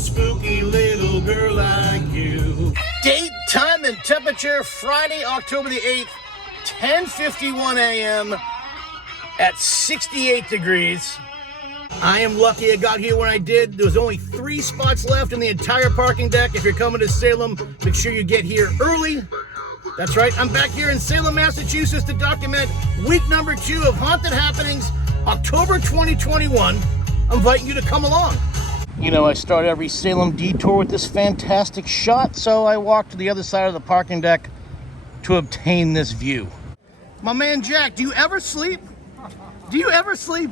spooky little girl like you. Date, time, and temperature, Friday, October the 8th, 10:51 a.m. at 68 degrees. I am lucky I got here when I did. There was only 3 spots left in the entire parking deck. If you're coming to Salem, make sure you get here early. That's right, I'm back here in Salem, Massachusetts to document week number 2 of Haunted Happenings, October 2021. I'm inviting you to come along. You know, I start every Salem detour with this fantastic shot, so I walk to the other side of the parking deck to obtain this view. My man Jack, do you ever sleep? Do you ever sleep?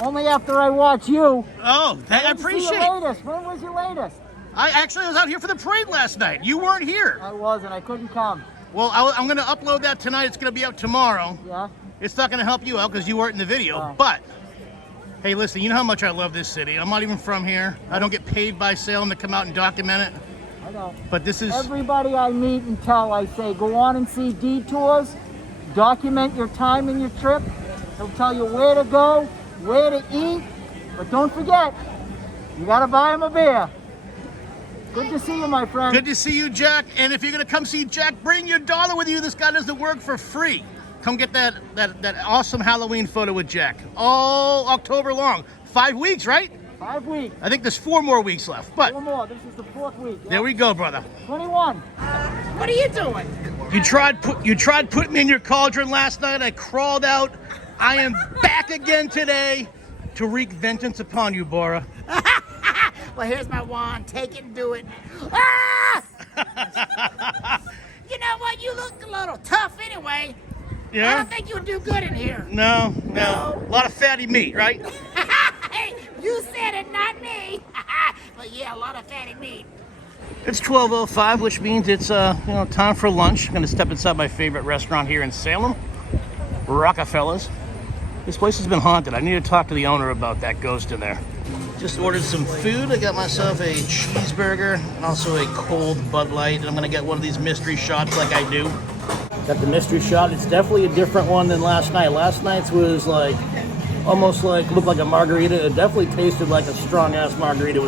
Only after I watch you. Oh, I appreciate it. When was your latest? I was out here for the parade last night. You weren't here. I wasn't. I couldn't come. Well, I'm going to upload that tonight. It's going to be out tomorrow. Yeah? It's not going to help you out because you weren't in the video. Oh. But, hey, listen, you know how much I love this city. I'm not even from here. I don't get paid by Salem to come out and document it. I know. But this is... Everybody I meet and tell, I say, go on and see detours. Document your time and your trip. He'll tell you where to go, where to eat. But don't forget, you got to buy him a beer. Good to see you, my friend. Good to see you, Jack. And if you're going to come see Jack, bring your daughter with you. This guy does the work for free. Come get that awesome Halloween photo with Jack. All October long. 5 weeks, right? 5 weeks. I think there's 4 more weeks left. But 4 more. This is the 4th week. Yeah. There we go, brother. 21. What are you doing? You tried putting me in your cauldron last night. I crawled out. I am back again today to wreak vengeance upon you, Bora. Well, here's my wand. Take it and do it. Ah! You know what? You look a little tough anyway. Yeah? I don't think you'll do good in here. No. A lot of fatty meat, right? Hey, you said it, not me. But yeah, a lot of fatty meat. It's 12:05, which means it's time for lunch. I'm gonna step inside my favorite restaurant here in Salem, Rockefeller's. This place has been haunted. I need to talk to the owner about that ghost in there. Just ordered some food. I got myself a cheeseburger and also a cold Bud Light. And I'm gonna get one of these mystery shots like I do. Got the mystery shot. It's definitely a different one than last night. Last night's was like almost like looked like a margarita. It definitely tasted like a strong ass margarita.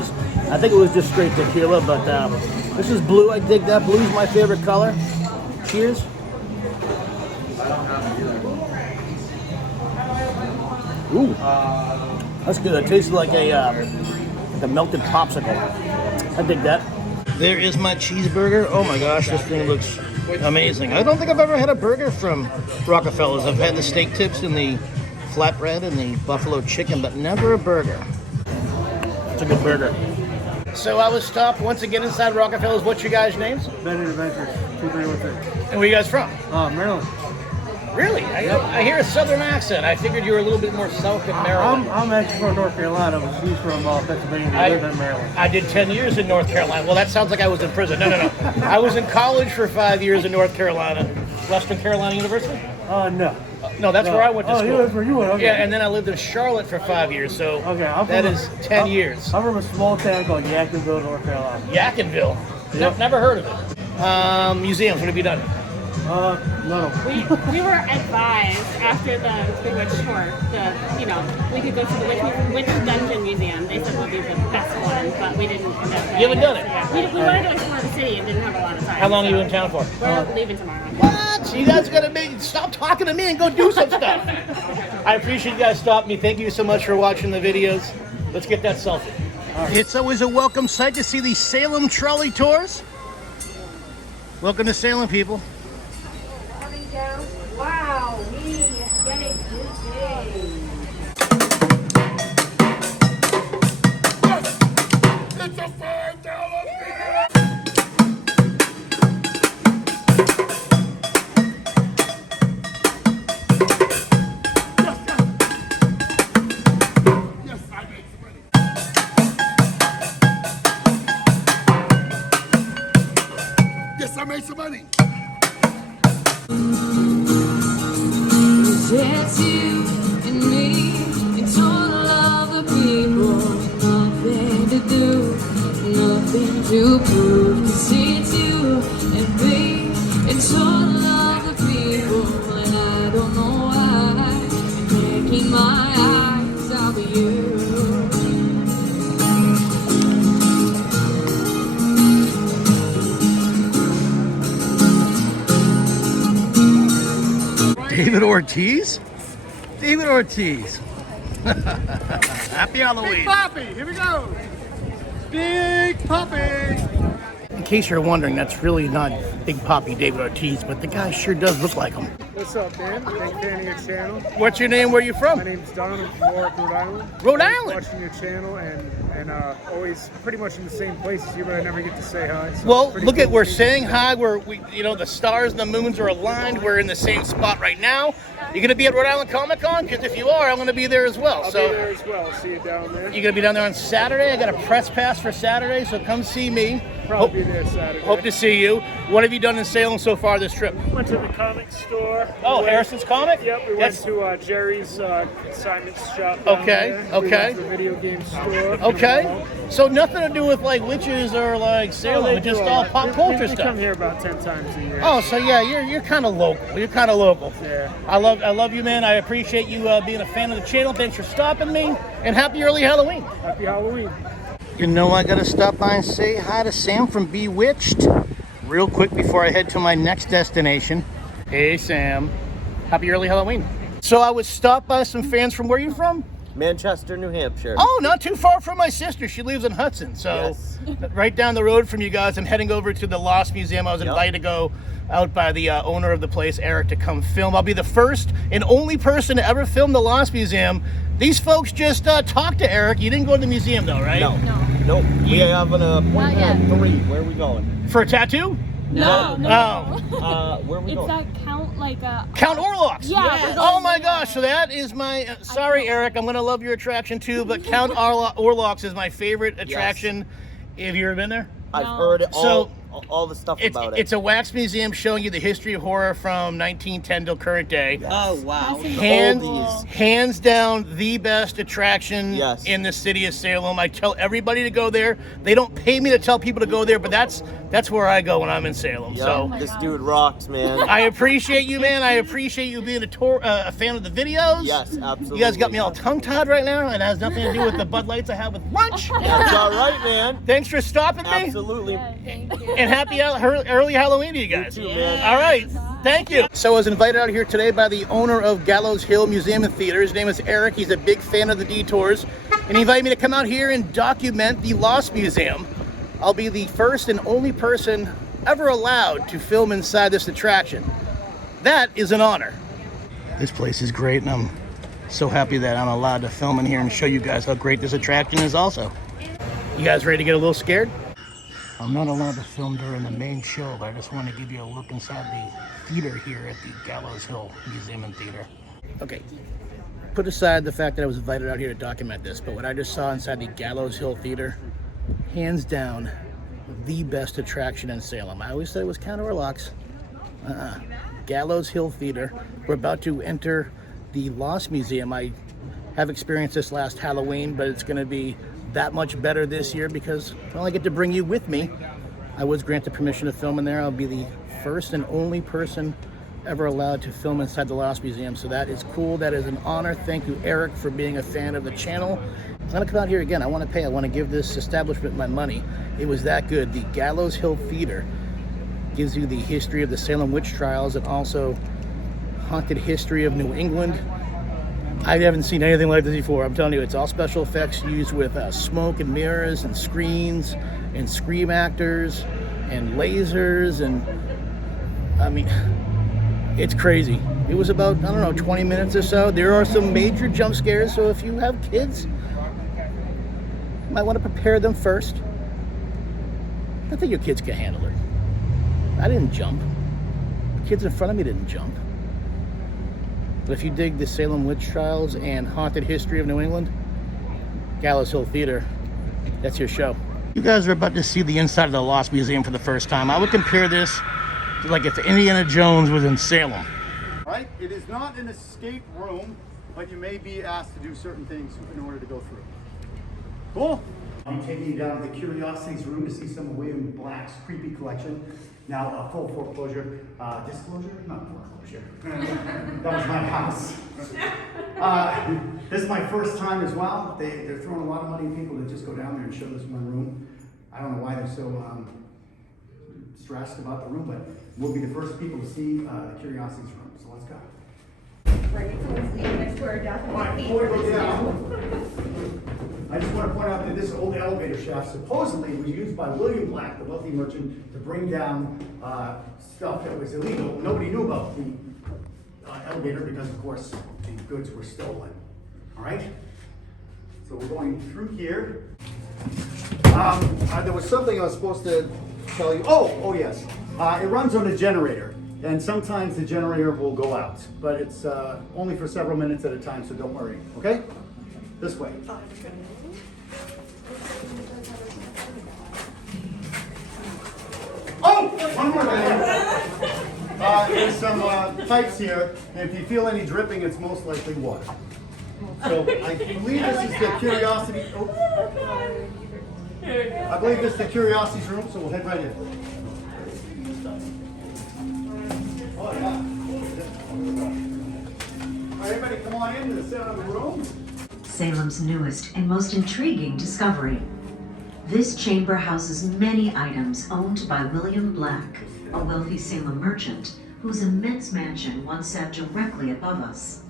I think it was just straight tequila, but this is blue. I dig that. Blue's my favorite color. Cheers. Ooh, that's good. It tastes like a melted popsicle. I dig that. There is my cheeseburger. Oh my gosh, this thing looks amazing. I don't think I've ever had a burger from Rockefeller's. I've had the steak tips and the flatbread and the buffalo chicken, but never a burger. It's a good burger. So I was stopped once again inside Rockefeller's. What's your guys' names? Better Adventures, 2313. And where are you guys from? Maryland. Really? I hear a southern accent. I figured you were a little bit more south than Maryland. I'm actually from North Carolina, but she's from Pennsylvania. I live in Maryland. I did 10 years in North Carolina. Well, that sounds like I was in prison. No. I was in college for 5 years in North Carolina. Western Carolina University? No. No, that's where I went to school. Oh, that's where you went, okay. Yeah, and then I lived in Charlotte for 5 years, so okay, that is 10 years. I'm from a small town called Yadkinville, North Carolina. Yadkinville? Yep. Never heard of it. Museums, what have you done? No. We were advised after the witch tour, we could go to the witch dungeon museum. They said would be the best one, but we didn't end up. You haven't done it? Yeah. We wanted to explore the city and didn't have a lot of time. How long are you in town for? We're leaving tomorrow. What? You guys gotta stop talking to me and go do some stuff. I appreciate you guys stopping me. Thank you so much for watching the videos. Let's get that selfie. It's always a welcome sight to see these Salem trolley tours. Welcome to Salem, people. Wow, it's been a good day. It's a $5 Yes, I made some money. It's you and me, it's all of the people, nothing to do, nothing to prove. 'Cause it's you and me, it's all of the people, and I don't know why I'm taking my eyes off of you. David Ortiz? David Ortiz. Happy Halloween. Poppy, here we go. Big Poppy. In case you're wondering, that's really not Big Poppy David Ortiz, but the guy sure does look like him. What's up, Dan? Big fan of your channel. What's your name? Where you from? My name's Don. I'm from Warwick, Rhode Island. Rhode Always Island? Watching your channel and always pretty much in the same places you, but I never get to say hi. So Well, pretty look at cool we're to see saying you. hi. The stars and the moons are aligned. We're in the same spot right now. You're gonna be at Rhode Island Comic Con? Because if you are, I'm gonna be there as well. I'll so be there as well. See you down there. you're gonna be down there on Saturday. I got a press pass for Saturday, so come see me. Probably be there Saturday. Hope to see you. What have you done in Salem so far this trip? Went to the comic store. Oh, We went- Harrison's Comic? Yep, we That's- went to Jerry's consignment shop. Down Okay, there. okay. We went to the video game store. Okay. So nothing to do with like witches or like Salem, just all pop culture we stuff. come here about 10 times a year. Oh, so yeah, you're kind of local. You're kind of local. Yeah. I love you, man. I appreciate you being a fan of the channel. Thanks for stopping me, and happy early Halloween. Happy Halloween. You know I gotta stop by and say hi to Sam from Bewitched real quick before I head to my next destination. Hey Sam, happy early Halloween. So I was stopped by some fans from where you from? Manchester, New Hampshire. Oh, not too far from my sister. She lives in Hudson, so Yes. right down the road from you guys. I'm heading over to the Lost Museum. I was Yep. invited to go out by the owner of the place, Eric, to come film. I'll be the first and only person to ever film the Lost Museum. These folks just talked to Eric. You didn't go to the museum though, right? No. Nope. We have an appointment at 3. Where are we going? For a tattoo? No. Oh, Where are we It's going? that count like a. Count Orlocks. Yeah. Oh my gosh, so that is my, sorry Eric, I'm gonna love your attraction too, but Count Orlocks is my favorite attraction. Have you ever been there? I've heard it So, all the stuff about it. It's a wax museum showing you the history of horror from 1910 till current day. Oh, wow. Hands down, the best attraction Yes. in the city of Salem. I tell everybody to go there. They don't pay me to tell people to go there, but that's where I go when I'm in Salem. Yeah, So this dude rocks, man. I appreciate you, man. I appreciate you being a fan of the videos. Yes, absolutely. You guys got me all tongue-tied right now, and it has nothing to do with the Bud Lights I have with lunch. That's all right, man. Thanks for stopping me. Absolutely. Thank you. And happy early Halloween to you guys. You too, man. All right. Thank you. So I was invited out here today by the owner of Gallows Hill Museum and Theater. His name is Eric. He's a big fan of the detours. And he invited me to come out here and document the Lost Museum. I'll be the first and only person ever allowed to film inside this attraction. That is an honor. This place is great, and I'm so happy that I'm allowed to film in here and show you guys how great this attraction is also. You guys ready to get a little scared? I'm not allowed to film during the main show, but I just want to give you a look inside the theater here at the Gallows Hill Museum and Theater. Okay, put aside the fact that I was invited out here to document this, but what I just saw inside the Gallows Hill Theater, hands down, the best attraction in Salem. I always said it was Count Orlocks. Gallows Hill Theater. We're about to enter the Lost Museum. I have experienced this last Halloween, but it's going to be that much better this year because, well, I get to bring you with me. I was granted permission to film in there. I'll be the first and only person ever allowed to film inside the Lost Museum, so that is cool. That is an honor. Thank you, Eric, for being a fan of the channel. I'm gonna come out here again. I want to pay. I want to give this establishment my money. It was that good. The Gallows Hill Theater gives you the history of the Salem witch trials and also haunted history of New England. I haven't seen anything like this before. I'm telling you, it's all special effects used with smoke and mirrors and screens and scream actors and lasers, and I mean, it's crazy. It was about, I don't know, 20 minutes or so. There are some major jump scares, so if you have kids, you might want to prepare them first. I think your kids can handle it. I didn't jump. The kids in front of me didn't jump. But if you dig the Salem witch trials and haunted history of New England, Gallows Hill Theater, that's your show. You guys are about to see the inside of the Lost Museum for the first time. I would compare this to like if Indiana Jones was in Salem. Right? It is not an escape room, but you may be asked to do certain things in order to go through. Cool. I'm taking you down to the Curiosities room to see some of William Black's creepy collection. Now, full foreclosure, disclosure? Not foreclosure. That was my house. This is my first time as well. They're throwing a lot of money at people to just go down there and show this one room. I don't know why they're so stressed about the room, but we'll be the first people to see the Curiosities room. So let's go. Alright, before we go down, I just want to point out that this old elevator shaft supposedly was used by William Black, the wealthy merchant, to bring down stuff that was illegal. Nobody knew about the elevator because, of course, the goods were stolen. All right? So we're going through here. There was something I was supposed to tell you. Oh yes. It runs on a generator, and sometimes the generator will go out, but it's only for several minutes at a time, so don't worry. Okay? This way. Oh! One more thing. There's some pipes here, and if you feel any dripping, it's most likely water. So I believe this is the curiosity. Oh. I believe this is the curiosities room, so we'll head right in. Oh yeah. All right, everybody, come on in to the center of the room. Salem's newest and most intriguing discovery. This chamber houses many items owned by William Black, a wealthy Salem merchant whose immense mansion once sat directly above us.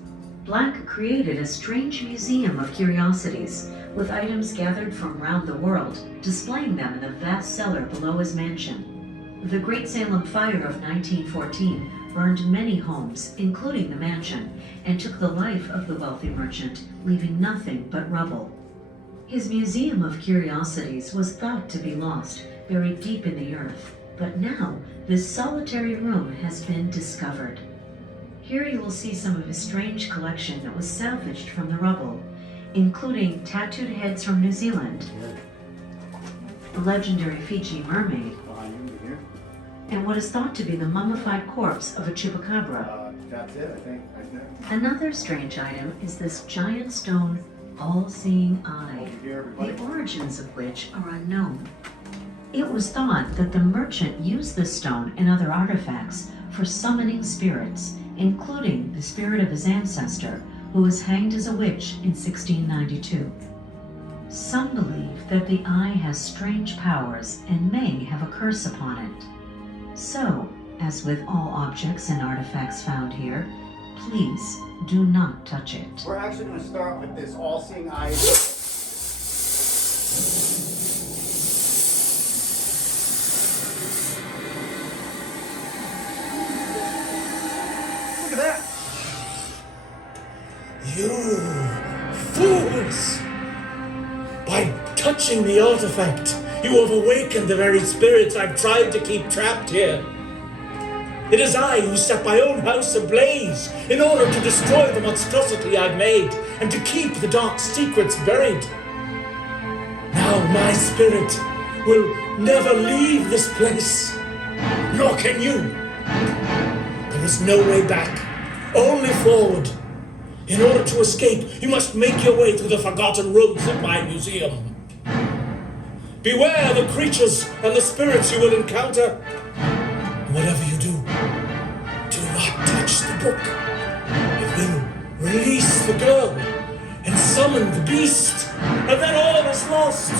Black created a strange museum of curiosities with items gathered from around the world, displaying them in the vast cellar below his mansion. The Great Salem Fire of 1914 burned many homes, including the mansion, and took the life of the wealthy merchant, leaving nothing but rubble. His Museum of Curiosities was thought to be lost, buried deep in the earth, but now this solitary room has been discovered. Here you will see some of his strange collection that was salvaged from the rubble, including tattooed heads from New Zealand, the legendary Fiji mermaid, and what is thought to be the mummified corpse of a chupacabra. That's it, I think, right there. Another strange item is this giant stone all-seeing eye, the origins of which are unknown. It was thought that the merchant used this stone and other artifacts for summoning spirits, including the spirit of his ancestor, who was hanged as a witch in 1692. Some believe that the eye has strange powers and may have a curse upon it. So, as with all objects and artifacts found here, please do not touch it. We're actually going to start with this all-seeing eye. Look at that. You fools! By touching the artifact, you have awakened the very spirits I've tried to keep trapped here. It is I who set my own house ablaze in order to destroy the monstrosity I've made and to keep the dark secrets buried. Now my spirit will never leave this place, nor can you. There is no way back, only forward. In order to escape, you must make your way through the forgotten rooms of my museum. Beware the creatures and the spirits you will encounter. Whatever you do, do not touch the book. It will release the girl and summon the beast, and then all is lost.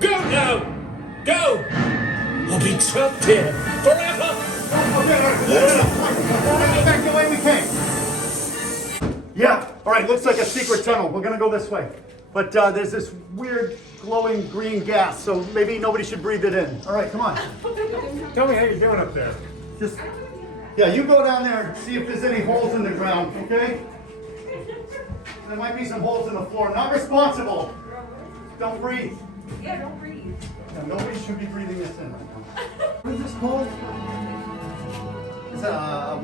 Go now! Go! Or be trapped here forever! Let's back the way we came. Yeah, all right, looks like a secret tunnel. We're gonna go this way. But there's this weird glowing green gas, so maybe nobody should breathe it in. All right, come on. Tell me how you're doing up there. Just, yeah, you go down there and see if there's any holes in the ground, okay? There might be some holes in the floor. Not responsible. Don't breathe. Yeah, don't breathe. Yeah, nobody should be breathing this in right now. What is this called? Is that,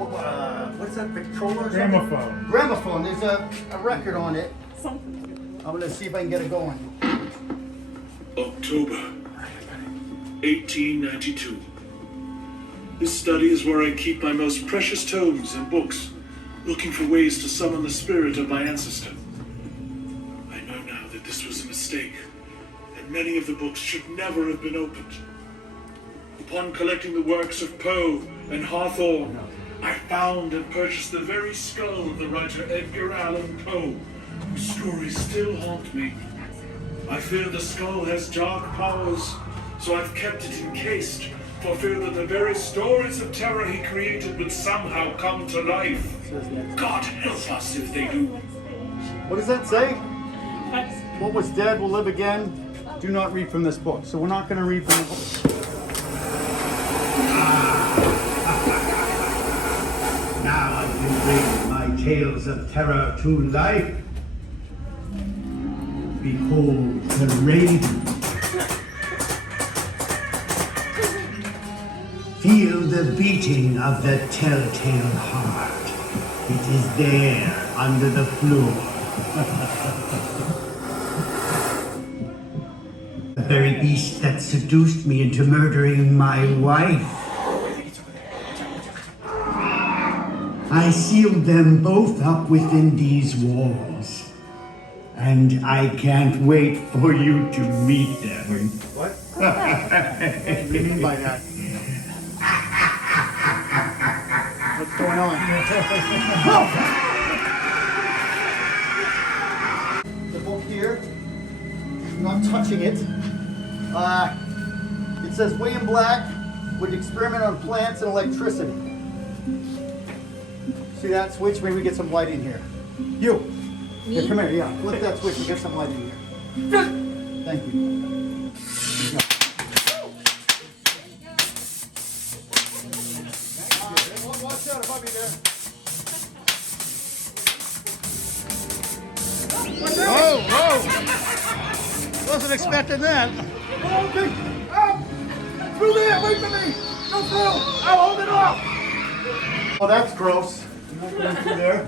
what's that, Victrola? Gramophone. Gramophone. There's a record on it. I'm gonna see if I can get it going. October 1892. This study is where I keep my most precious tomes and books, looking for ways to summon the spirit of my ancestor. I know now that this was a mistake, and many of the books should never have been opened. Upon collecting the works of Poe and Hawthorne, I found and purchased the very skull of the writer Edgar Allan Poe, whose stories still haunt me. I fear the skull has dark powers, so I've kept it encased for fear that the very stories of terror he created would somehow come to life. God help us if they do. What does that say? What was dead will live again. Do not read from this book. So we're not going to read from the book. Now I can bring my tales of terror to life. Behold the raven. Feel the beating of the telltale heart. It is there under the floor. The very beast that seduced me into murdering my wife. I sealed them both up within these walls. And I can't wait for you to meet them. What? What do you mean by that? What's going on? The book here, I'm not touching it. It says William Black would experiment on plants and electricity. See that switch? Maybe we get some light in here. You! Me? Here, come here, yeah. Flip that switch and get some light in here. Thank you. Watch out, I'll be there. Oh, whoa! Wasn't expecting that. Okay. Through there, wait for me. Go through. I'll hold it off. Oh, that's gross. I'm not going through there.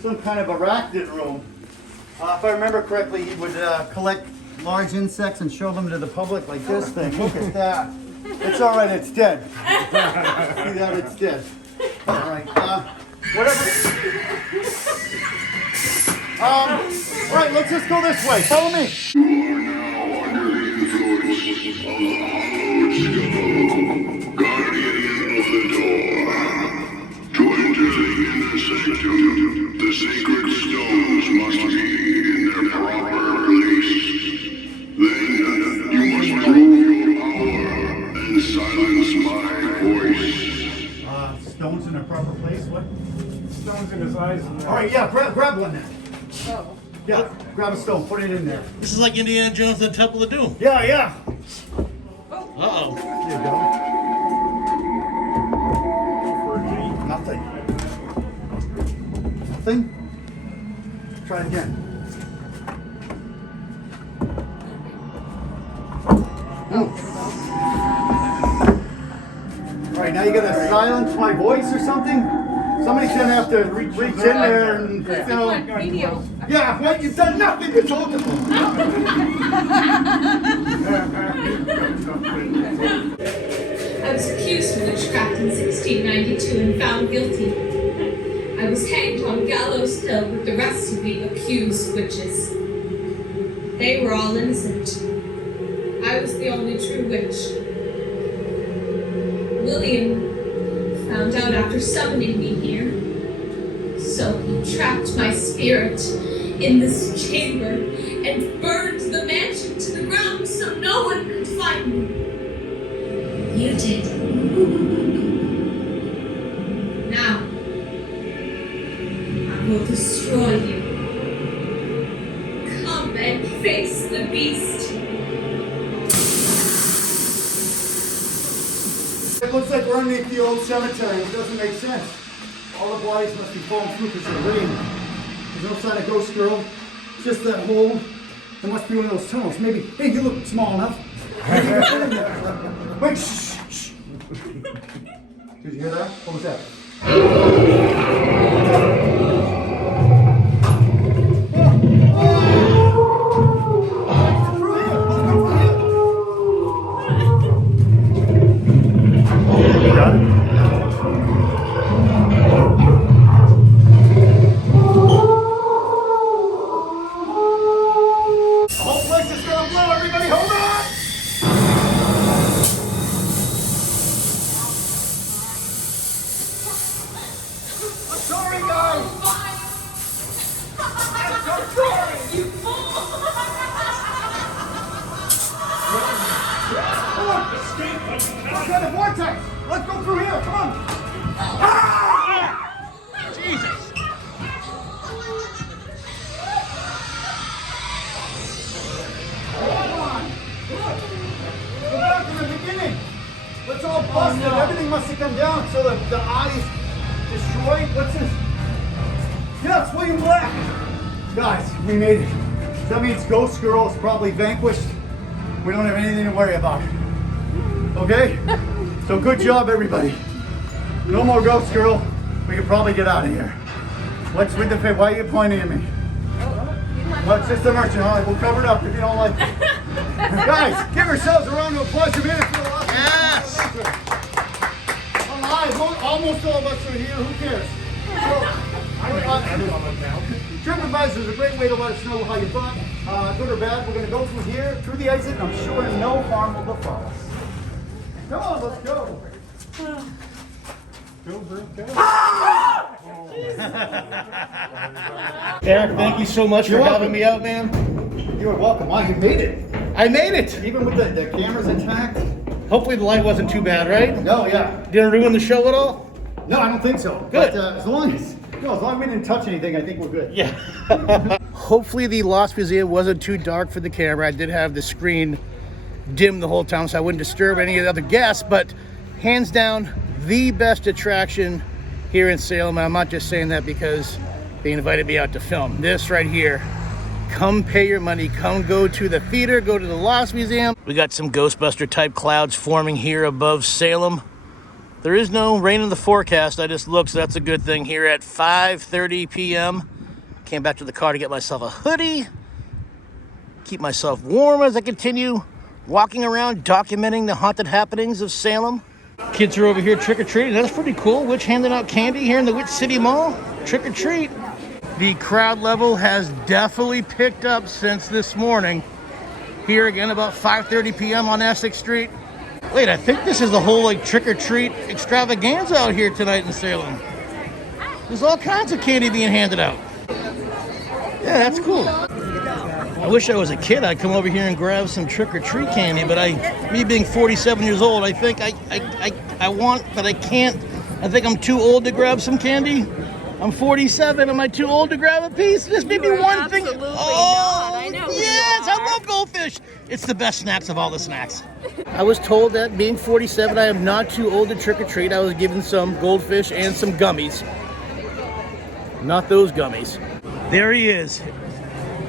Some kind of arachnid room. If I remember correctly, he would collect large insects and show them to the public like this thing. Look at that. It's all right, it's dead. See that? It's dead. All right. Whatever. All right, let's just go this way. Follow me. You are now under the influence of the Hollow Skull, guardian of the door. To enter the inner sanctum, the sacred stones must be in their proper place. Then you must prove your power and silence my voice. Stones in a proper place. What? Stones in his eyes. All right, yeah, grab one then. Yeah, grab a stone, put it in there. This is like Indiana Jones and the Temple of Doom. Yeah, yeah. Uh-oh. There you go. Nothing. Nothing? Try it again. Oh. All right, now you gotta silence my voice or something? Somebody's gonna have to reach in there and, you know. Yeah, what? You've done nothing. You told them. I was accused of witchcraft in 1692 and found guilty. I was hanged on Gallows Hill with the rest of the accused witches. They were all innocent. I was the only true witch. William found out after summoning me here. So he trapped my spirit in this chamber and burned the mansion to the ground so no one could find me. You did. Now, I will destroy you. Come and face the beast. It looks like we're underneath the old cemetery. It doesn't make sense. All the bodies must be falling through because of the rain. There's no sign of Ghost Girl. It's just that hole. There must be one of those tunnels. Maybe, hey, you look small enough. Maybe you can fit in there. Wait, shh, shh. Did you hear that? What was that? got a vortex. Let's go through here. Come on. Jesus. Go back to the beginning. Let's all busted. Everything must have come down so the eye's destroyed. What's this? Yeah, it's William Black. Guys, we made it. That means Ghost Girl is probably vanquished. We don't have anything to worry about. Okay? So good job, everybody. No more Ghost Girl. We can probably get out of here. What's with the face? Why are you pointing at me? Well, it's just a merchant. All right, we'll cover it up if you don't like it. Guys, give yourselves a round of applause. You've made it through a lot. Yes! Alive. Almost all of us are here. Who cares? TripAdvisor is a great way to let us know how you thought, good or bad. We're going to go through here, through the exit, and I'm sure no harm will befall us. Come on, let's go. Go, Bert, go. Eric, thank you so much for having me out, man. You are welcome. Wow, you made it. I made it. Even with the cameras intact? Hopefully the light wasn't too bad, right? No, yeah. Did it ruin the show at all? No, I don't think so. Good. But, as long as we didn't touch anything, I think we're good. Yeah. Hopefully the Lost Museum wasn't too dark for the camera. I did have the screen dim the whole time so I wouldn't disturb any of the other guests, but hands down, the best attraction here in Salem. I'm not just saying that because they invited me out to film. This right here. Come pay your money. Come go to the theater. Go to the Lost Museum. We got some Ghostbuster type clouds forming here above Salem. There is no rain in the forecast. I just looked, so that's a good thing. Here at 5:30 p.m. Came back to the car to get myself a hoodie. Keep myself warm as I continue walking around documenting the haunted happenings of Salem. Kids are over here trick-or-treating. That's pretty cool. Witch handing out candy here in the Witch City Mall. Trick-or-treat. The crowd level has definitely picked up since this morning. Here again about 5:30 p.m. on Essex Street. Wait, I think this is the whole like trick-or-treat extravaganza out here tonight in Salem. There's all kinds of candy being handed out. Yeah, that's cool. I wish I was a kid. I'd come over here and grab some trick-or-treat candy, but me being 47 years old, I think I want, but I can't. I think I'm too old to grab some candy. I'm 47. Am I too old to grab a piece? Just maybe one thing. Oh, I know yes, I love goldfish. It's the best snacks of all the snacks. I was told that being 47, I am not too old to trick-or-treat. I was given some goldfish and some gummies. Not those gummies. There he is.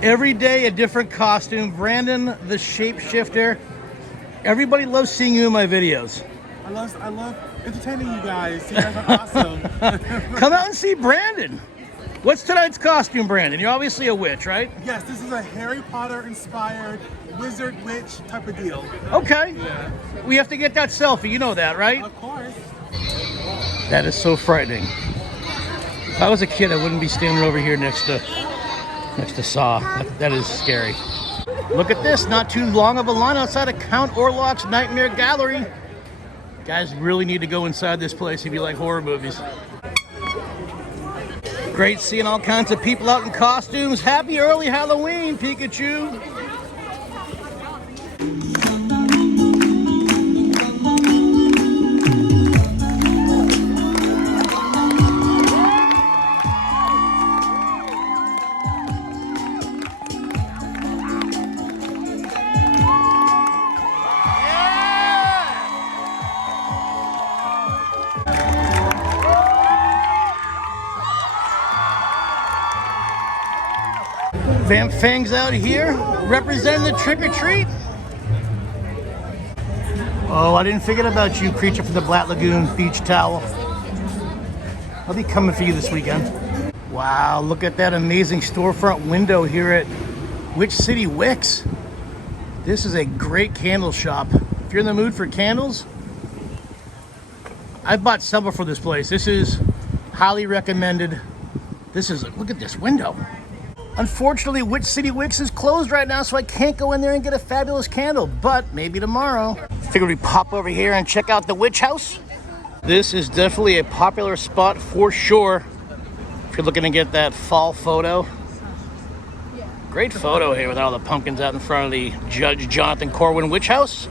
Every day a different costume. Brandon the Shapeshifter. Everybody loves seeing you in my videos. I love entertaining you guys. You guys are awesome. Come out and see Brandon. What's tonight's costume, Brandon? You're obviously a witch, right? Yes, this is a Harry Potter inspired wizard witch type of deal. Okay. Yeah. We have to get that selfie. You know that, right? Of course. That is so frightening. If I was a kid, I wouldn't be standing over here next to Saw. That is scary. Look at this. Not too long of a line outside of Count Orlok's Nightmare Gallery. Guys really need to go inside this place if you like horror movies. Great seeing all kinds of people out in costumes. Happy early Halloween, Pikachu. Vamp Fang's out here representing the trick-or-treat. Oh, I didn't forget about you, creature from the Black Lagoon beach towel. I'll be coming for you this weekend. Wow, look at that amazing storefront window here at Witch City Wicks. This is a great candle shop. If you're in the mood for candles, I bought several for this place. This is highly recommended. Look at this window. Unfortunately, Witch City Wicks is closed right now, so I can't go in there and get a fabulous candle, but maybe tomorrow. Figured we'd pop over here and check out the witch house. This is definitely a popular spot for sure if you're looking to get that fall photo. Great photo here with all the pumpkins out in front of the Judge Jonathan Corwin Witch House.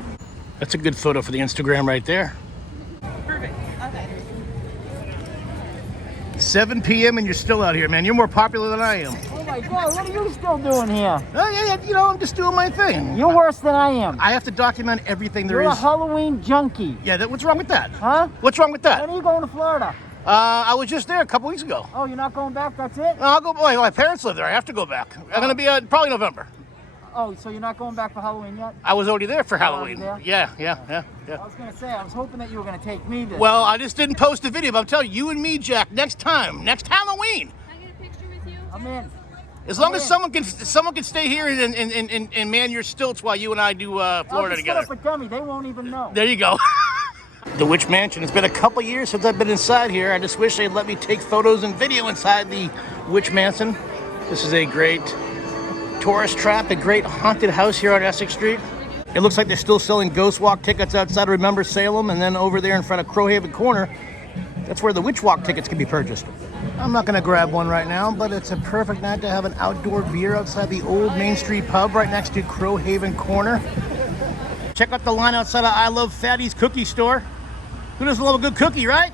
That's a good photo for the Instagram right there. Perfect. Okay. 7 p.m. and you're still out here, man. You're more popular than I am. Oh my God, what are you still doing here? Oh, yeah, you know, I'm just doing my thing. You're worse than I am. I have to document everything there You're is. a Halloween junkie. Yeah, what's wrong with that? Huh? What's wrong with that? When are you going to Florida? I was just there a couple weeks ago. Oh, you're not going back? That's it? I'll go. Boy, my parents live there. I have to go back. I'm going to be probably November. Oh, so you're not going back for Halloween yet? I was already there for Halloween. There? Yeah. I was going to say, I was hoping that you were going to take me this. Well, I just didn't post a video, but I'm telling you and me, Jack, next Halloween. Can I get a picture with you? I'm in. As long as someone can stay here and man your stilts while you and I do Florida together. I'll just set up a dummy. They won't even know. There you go. The Witch Mansion. It's been a couple years since I've been inside here. I just wish they'd let me take photos and video inside the Witch Mansion. This is a great tourist trap, a great haunted house here on Essex Street. It looks like they're still selling Ghost Walk tickets outside of Remember Salem, and then over there in front of Crowhaven Corner, that's where the Witch Walk tickets can be purchased. I'm not going to grab one right now, but it's a perfect night to have an outdoor beer outside the old Main Street pub right next to Crowhaven Corner. Check out the line outside of I Love Fatty's cookie store. Who doesn't love a good cookie, right?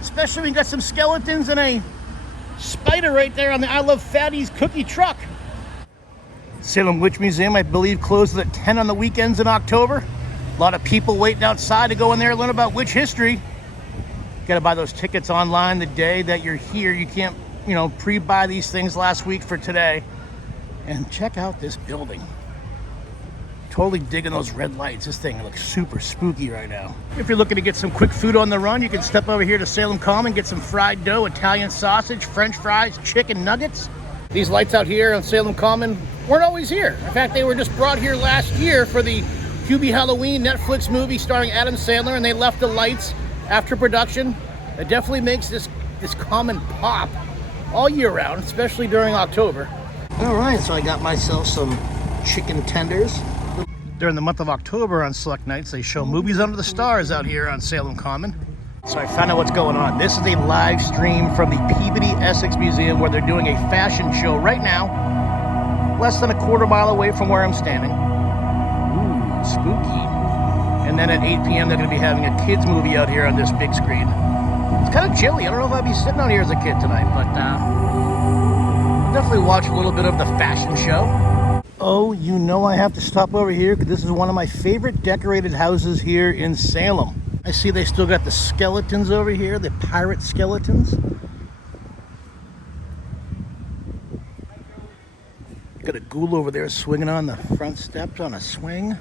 Especially when you got some skeletons and a spider right there on the I Love Fatty's cookie truck. Salem Witch Museum, I believe, closes at 10 on the weekends in October. A lot of people waiting outside to go in there and learn about witch history. Got to buy those tickets online the day that you're here. You can't, pre-buy these things last week for today. And check out this building. Totally digging those red lights. This thing looks super spooky right now. If you're looking to get some quick food on the run, you can step over here to Salem Common, get some fried dough, Italian sausage, French fries, chicken nuggets. These lights out here on Salem Common weren't always here. In fact, they were just brought here last year for the Hubie Halloween Netflix movie starring Adam Sandler, and they left the lights after production. It definitely makes this common pop all year round, especially during October. All right, so I got myself some chicken tenders. During the month of October on select nights, they show movies under the stars out here on Salem Common. So I found out what's going on. This is a live stream from the Peabody Essex Museum where they're doing a fashion show right now, less than a quarter mile away from where I'm standing. Ooh, spooky. And then at 8 p.m. they're going to be having a kids movie out here on this big screen. It's kind of chilly. I don't know if I'd be sitting out here as a kid tonight, but I'll definitely watch a little bit of the fashion show. Oh, you know I have to stop over here because this is one of my favorite decorated houses here in Salem. I see they still got the skeletons over here, the pirate skeletons. Got a ghoul over there swinging on the front steps on a swing.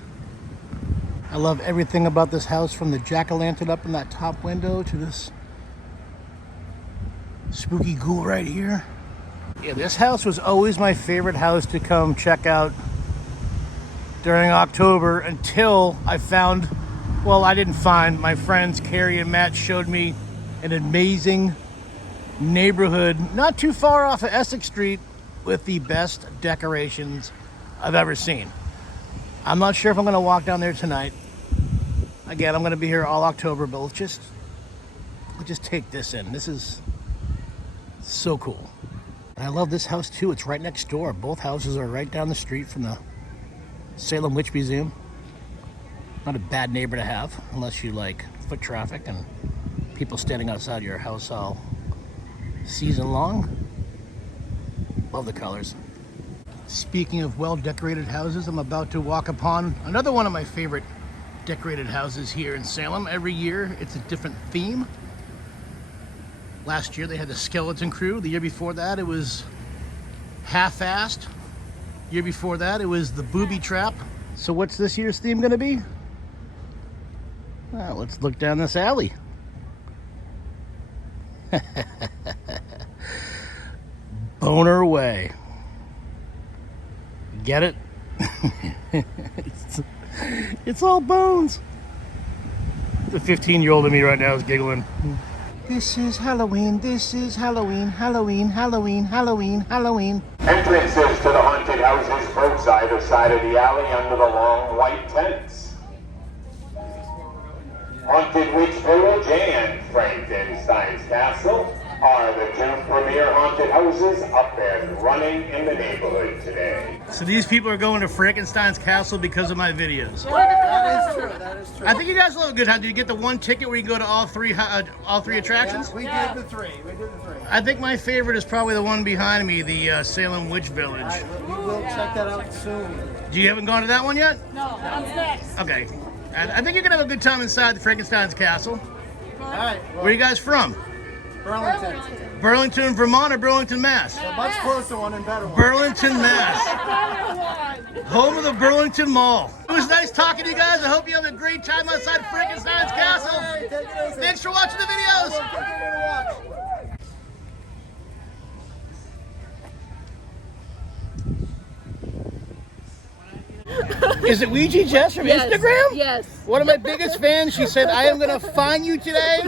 I love everything about this house, from the jack-o'-lantern up in that top window to this spooky ghoul right here. Yeah, this house was always my favorite house to come check out during October until I found, well, I didn't find, my friends Carrie and Matt showed me an amazing neighborhood not too far off of Essex Street with the best decorations I've ever seen. I'm not sure if I'm going to walk down there tonight. Again, I'm going to be here all October, but let's just take this in. This is so cool. And I love this house too. It's right next door. Both houses are right down the street from the Salem Witch Museum. Not a bad neighbor to have, unless you like foot traffic and people standing outside your house all season long. Love the colors. Speaking of well-decorated houses, I'm about to walk upon another one of my favorite decorated houses here in Salem. Every year, it's a different theme. Last year, they had the Skeleton Crew. The year before that, it was Half-Assed. Year before that, it was the Booby Trap. So what's this year's theme gonna be? Well, let's look down this alley. Boner Way. Get it? It's all bones. The 15-year-old in me right now is giggling. This is Halloween, this is Halloween, Halloween, Halloween, Halloween, Halloween. Entrances to the haunted houses both either side of the alley under the long white tents. Haunted Witch Village and Frankenstein's Castle are the 2 premier haunted houses up and running in the neighborhood today. So these people are going to Frankenstein's castle because of my videos. That is true. That is true. I think you guys will have a good time. Did you get the one ticket where you can go to all three attractions? Yeah, we did the 3. We did the 3. I think my favorite is probably the one behind me, the Salem Witch Village. All right, we will check that out soon. You haven't gone to that one yet? No, that's next. Okay. I think you're gonna have a good time inside the Frankenstein's castle. All right. Well, Where are you guys from? Burlington. Burlington, Vermont, or Burlington, Mass? A much closer one and better one. Burlington, Mass. Home of the Burlington Mall. It was nice talking to you guys. I hope you have a great time outside Frankenstein's castle. Hey, take it easy. Thanks for watching the videos. We'll take it to watch. Is it Ouija Jess from Yes, Instagram? yes. One of my biggest fans. She said, I am going to find you today.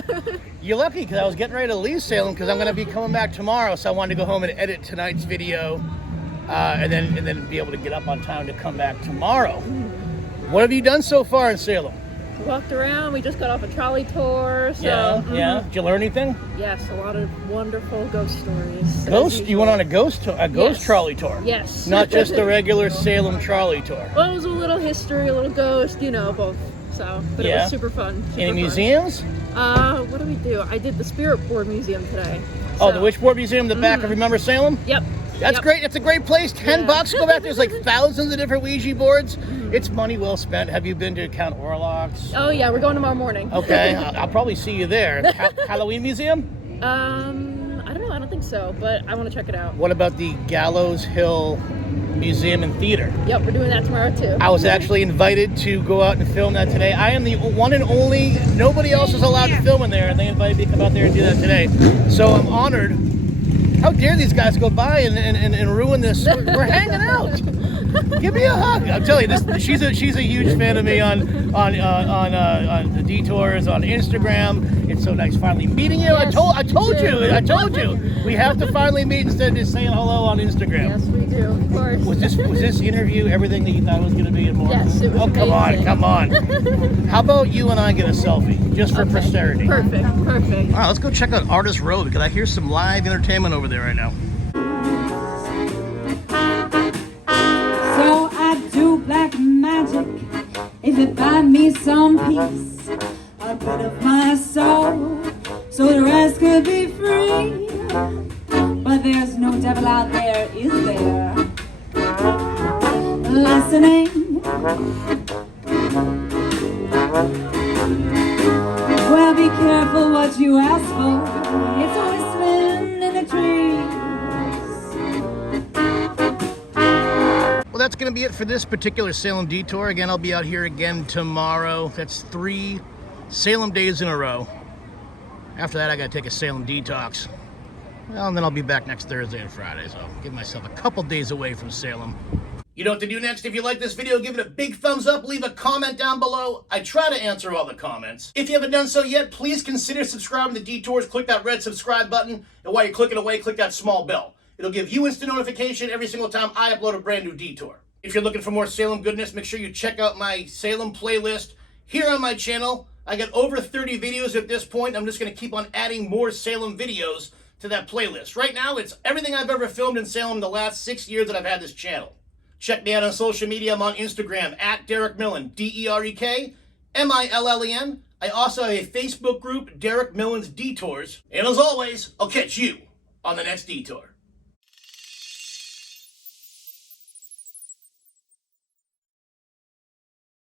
You're lucky because I was getting ready to leave Salem because I'm going to be coming back tomorrow. So I wanted to go home and edit tonight's video and then be able to get up on time to come back tomorrow. What have you done so far in Salem? Walked around. We just got off a trolley tour. So, Yeah. Did you learn anything? Yes, a lot of wonderful ghost stories. Ghost? You went on a ghost Yes. trolley tour? Yes. Not just the regular Salem trolley tour. Well, it was a little history, a little ghost, both. So, but it was super fun. Super Any fun. museums? What do we do? I did the Spirit Board Museum today. Oh, the Witchboard Museum, the back of Remember Salem? Yep. That's great. It's a great place. $10 go back. There's like thousands of different Ouija boards. It's money well spent. Have you been to Count Orlok's? Oh yeah, we're going tomorrow morning. Okay, I'll probably see you there. Halloween Museum? I don't know. I don't think so, but I want to check it out. What about the Gallows Hill Museum and Theater? Yep, we're doing that tomorrow too. I was actually invited to go out and film that today. I am the one and only. Nobody else is allowed to film in there, and they invited me to come out there and do that today. So I'm honored. How dare these guys go by and ruin this? We're hanging out. Give me a hug. I'm telling you, she's a huge fan of me on the detours on Instagram. It's so nice finally meeting you. Yes, I told you. We have to finally meet instead of just saying hello on Instagram. Yes, we do. Of course. Was this interview everything that you thought it was going to be and more? Yes, it was amazing. Come on. How about you and I get a selfie just for posterity? Perfect. All right, let's go check out Artist Row because I hear some live entertainment over there right now. So I do black magic if it buy me some peace, a bit of my soul, so the rest could be free. But there's no devil out there, is there? Listening. Well, be careful what you ask for. It's whistling in the trees. Well, that's going to be it for this particular Salem detour. Again, I'll be out here again tomorrow. That's 3 Salem days in a row. After that, I got to take a Salem detox. Well, and then I'll be back next Thursday and Friday, so I'll give myself a couple days away from Salem. You know what to do next. If you like this video, give it a big thumbs up, leave a comment down below. I try to answer all the comments. If you haven't done so yet, please consider subscribing to Detours. Click that red subscribe button, and while you're clicking away, click that small bell. It'll give you instant notification every single time I upload a brand new detour. If you're looking for more Salem goodness, make sure you check out my Salem playlist here on my channel. I got over 30 videos at this point. I'm just going to keep on adding more Salem videos to that playlist. Right now, it's everything I've ever filmed in Salem the last 6 years that I've had this channel. Check me out on social media. I'm on Instagram at Derek Millen, DerekMillen. I also have a Facebook group, Derek Millen's Detours. And as always, I'll catch you on the next detour.